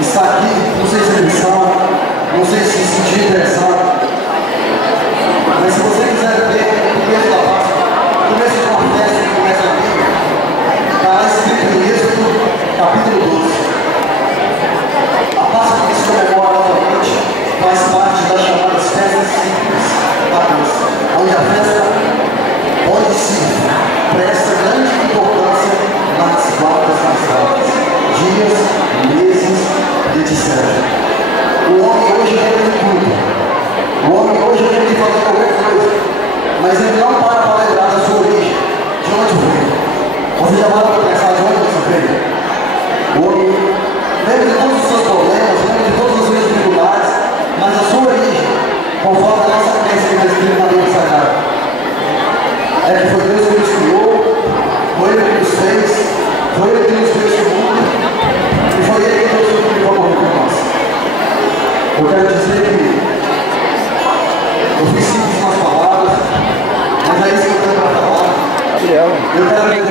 está aqui, não sei se é missão, não sei se sentir interessado, mas se você quiser ver o começo da Páscoa, o começo de uma festa que começa aqui, está lá escrito em Êxodo, capítulo 12. A Páscoa que se comemora atualmente faz parte das chamadas festas simples da Deus, onde a festa onde se presta grande importância nas datas das datas, dias, meses, etc. O homem hoje quer de tudo. O homem hoje quer de fazer qualquer coisa, mas ele não para lembrar da sua origem, de onde veio. Você já vai para pensar de onde você veio? O homem lembra de todos os seus problemas, lembra de todas as suas dificuldades, mas a sua origem, conforme a nossa crença que está escrita na Bíblia Sagrada, é que foi Deus que nos criou, foi Ele que nos fez, foi Ele que nos fez o mundo, e foi Ele que nos criou morrer por nós. Eu quero dizer que eu fui simples nas palavras, mas é isso que eu tenho para falar. Eu quero